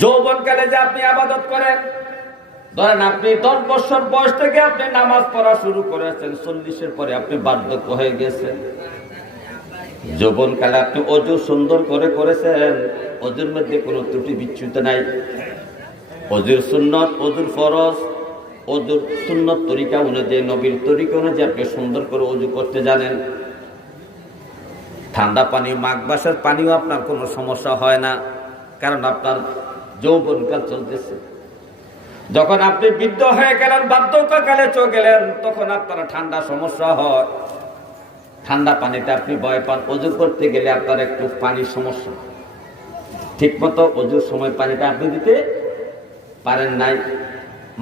যৌবনকালে যে আপনি ইবাদত করেন, ধরেন আপনি 10 বছর বয়স থেকে আপনি নামাজ পড়া শুরু করেছেন, 40-এর পরে আপনি বার্ধক্য হয়ে গেছেন। যৌবনকালে আপনি ওযু সুন্দর করে করেছেন, ওযুর মধ্যে কোনো ত্রুটি বিচ্যুতি নাই। ওযুর সুন্নত, ওযুর ফরজ, ওযুর সুন্নত তরিকা অনুযায়ী, নবীর তরিকা অনুযায়ী আপনি সুন্দর করে ওযু করতে জানেন। ঠান্ডা পানি, মাঘ মাসের পানিও আপনার কোনো সমস্যা হয় না, কারণ আপনার যৌবনকাল চলতেছে। যখন আপনি বৃদ্ধ হয়ে গেলেন, বার্ধক্যকালে চলে গেলেন, তখন আপনার ঠান্ডা সমস্যা হয়, ঠান্ডা পানিতে আপনি ভয় পান। ওযু করতে গেলে আপনার একটু পানির সমস্যা, ঠিক মতো ওযুর সময় পানিটা আপনি দিতে পারেন নাই।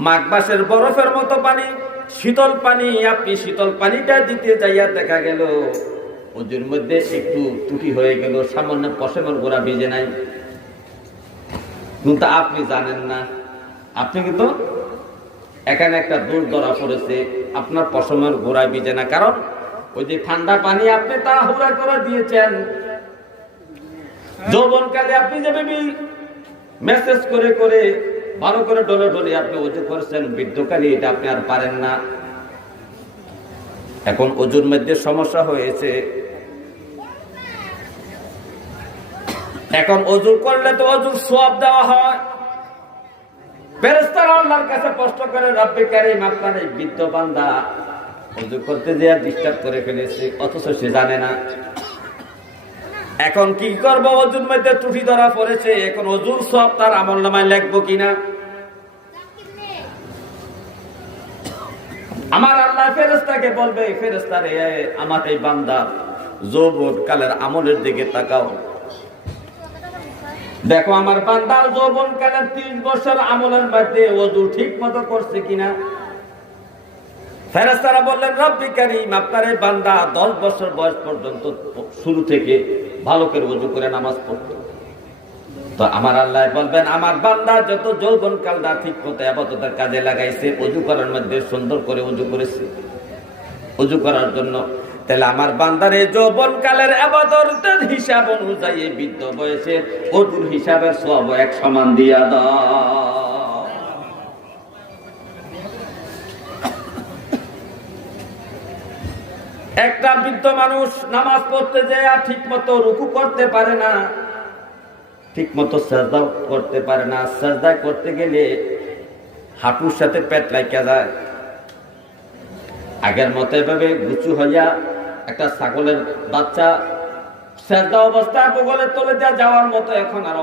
মাঘ মাসের বরফের মতো পানি, শীতল পানি, আপনি শীতল পানিটা দিতে যাইয়া দেখা গেল ওযুর মধ্যে একটু ত্রুটি হয়ে গেল, সামান্য পশমের গোড়া ভিজে নাই, কিন্তু আপনি জানেন না। আপনি কিন্তু এখানে একটা দোষ ধরা পড়েছে, আপনার পশমের গোড়া ভিজে না, কারণ ওই যে ঠান্ডা পানি আপনি তাড়াহুড়া করে দিয়েছেন। যৌবনকালে আপনি যেভাবে মেসেজ করে করে ভালো করে ডলে ডলে আপনি ওযু করছেন, বৃদ্ধকালে এটা আপনি আর পারেন না। এখন ওযুর মধ্যে সমস্যা হয়েছে। এখন ওযু করলে তো ওযুর সওয়াব দেওয়া হয়। ফেরেশতারা আল্লাহর কাছে প্রশ্ন করে, রব্বে কারীম, আপনার এই বৃদ্ধ বান্দা ওযু করতে যেয়ে ডিস্টার্ব করে ফেলেছে, অথচ সে জানে না। এখন কি করব? ওযুর মধ্যে ত্রুটি ধরা পড়েছে, এখন ওযুর সওয়াব তার আমলনামায় লিখবো কিনা? আমার আল্লাহ ফেরেশতাকে বলবে, ফেরেশতা রে, আমার এই বান্দা যৌবন কালের আমলের দিকে তাকাও, দেখো আমার বান্দা যৌবন কালের 30 বছর আমলের মধ্যে ওযু ঠিক মতো করছে কিনা। ফেরেশতারা বললেন, রব্বে কারীম, আপনার এই বান্দা 10 বছর বয়স পর্যন্ত শুরু থেকে ভালো করে ওযু করে নামাজ পড়তো। তো আমার আল্লাহ বলবেন, আমার বান্দা যত যৌবন কালটা ঠিক মতো ইবাদতের কাজে লাগাইছে, ওযু করার মধ্যে সুন্দর করে ওযু করেছে, ওযু করার জন্য, তাহলে আমার বান্দার এই যৌবন কালের ইবাদতের হিসাব অনুযায়ী বৃদ্ধ বয়সে ওযুর হিসাবের সওয়াব এক সমান দিয়া দাও। একটা বৃদ্ধ মানুষ নামাজ পড়তে যায় আর ঠিক মতো রুকু করতে পারে না, ঠিক মতো সাজদা করতে পারে না। সাজদা করতে গেলে হাঁটুর সাথে পেট লাগা যায়। আগের মতো এভাবে গুচু হইয়া একটা ছাগলের বাচ্চা সাজদা অবস্থায় বগলের তলে দেওয়া যাওয়ার মতো এখন আর